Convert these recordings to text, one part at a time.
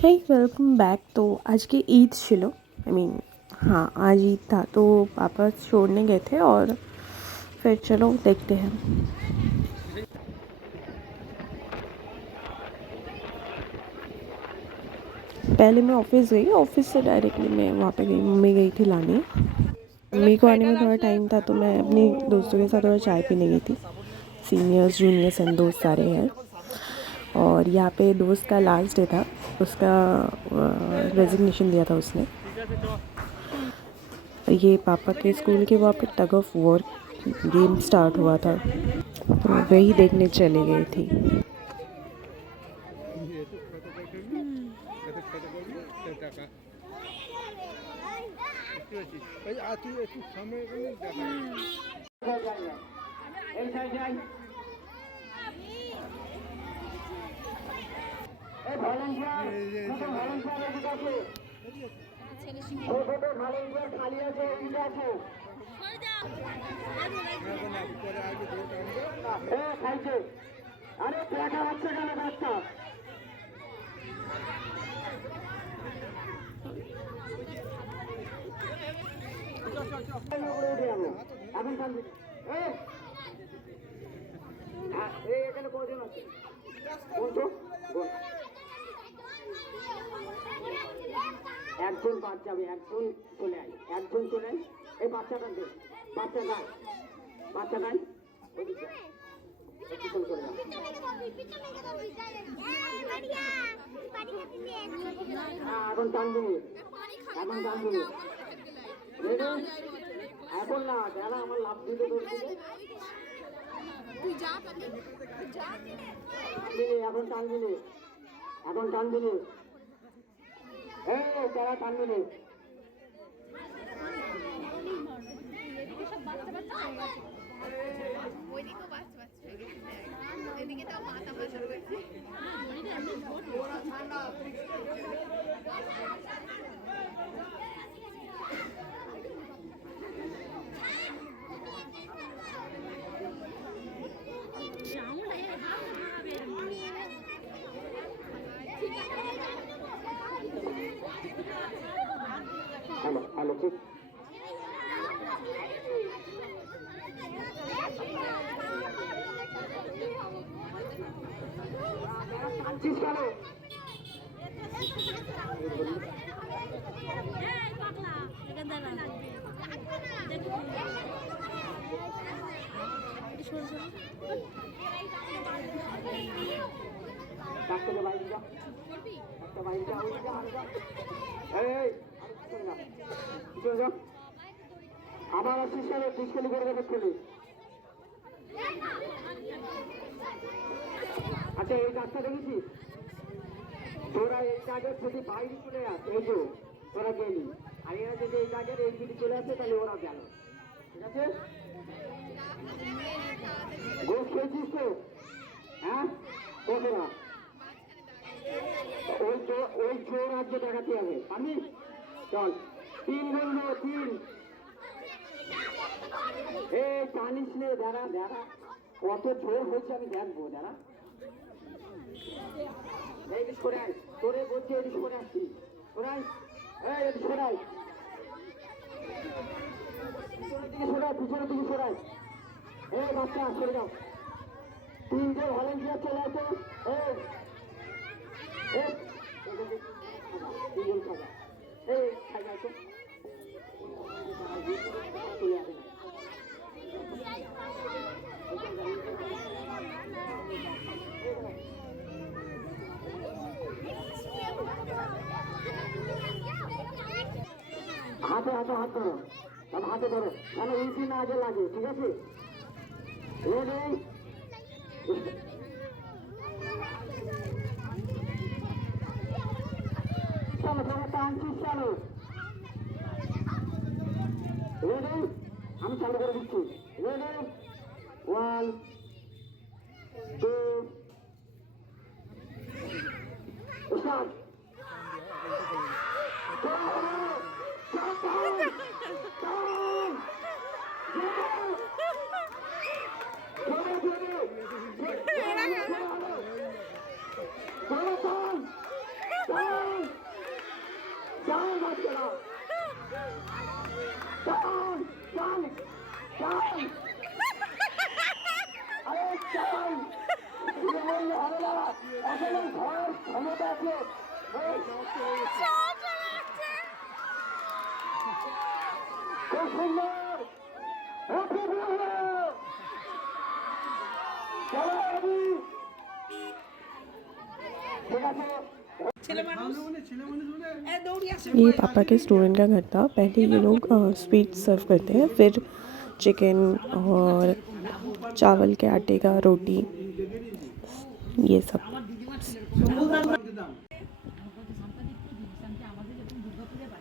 हे welcome back. तो आज की ईद छिलो हाँ आज ईद था तो पापा छोड़ने गए थे और फिर चलो देखते हैं। पहले मैं ऑफिस गई, ऑफिस से डायरेक्टली मैं वहाँ पे गई, मम्मी गई थी लाने। मम्मी को आने में थोड़ा टाइम था तो मैं अपने दोस्तों के साथ थोड़ा चाय पीने गई थी। सीनियर्स जूनियर्स एंड दोस्त सारे हैं और यहाँ पे दोस्त का लास्ट डे था, उसका रेजिग्नेशन दिया था उसने। ये पापा के स्कूल के वहाँ पे tug of war game start हुआ था तो वही देखने चली गई थी। একজন বাদ যাবে, একজন চলে আয়, একজন চলে আয়। এই বাচ্চাটা দে, বাচ্চাটা এখন টানবি, এখন টানবি, এখন না যারা আমার লাভ দিতে এখন টানবি, এখন টানবি, যারা টানবি হ্যালো ঠিক আমার অফিসে ডিসকালি করে দেবে। আচ্ছা এই কাজটা দেখেছিস তোরা? এই কাজের যদি বাইরে চলে আসে, এই যে তোরা গেলি আর এরা যদি এই কাজের এই যদি চলে আসে তাহলে ওরা গেল। ঠিক আছে, গোস খেয়েছিস তো? হ্যাঁ তোরা ওই জোর রাজ্য দেখাতে হবে। আমি চল 3 বলবো, 3। এই জানিস নে, দাঁড়া কত জোর হয়েছে আমি দেখবো। দাঁড়া এই সরাই, তোরে বলছি এদিক সরে আসছি, সরাই এদিক সরাই, পিছনের দিকে সরাই। এই বাচ্চা সরে যাও, 3 জন ভলেন্টিয়ার চলে আসো। হাতে হাতে হাত ধরো, হাতে ধরো, তাহলে ইঞ্চি না আগে লাগে। ঠিক আছে, রেডি? চলো চলো টানছিস, চলো রেডি? আমি চালু করে দিচ্ছি। রেডি? 1 2 স্টার্ট। Come on! খুব সুন্দর হকি বল। চলো রবি। ঠিক আছে ये पापा के स्टूडेंट का घर था। पहले ये लोग स्वीट सर्व करते हैं, फिर चिकन और चावल के आटे का रोटी, ये सब।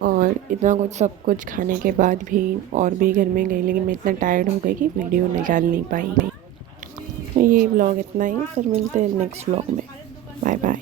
और इतना कुछ सब कुछ खाने के बाद भी और भी घर में गई, लेकिन मैं इतना टायर्ड हो गई कि वीडियो निकाल नहीं पाई। ये व्लॉग इतना ही, फिर मिलते हैं नेक्स्ट व्लॉग में। Bye bye.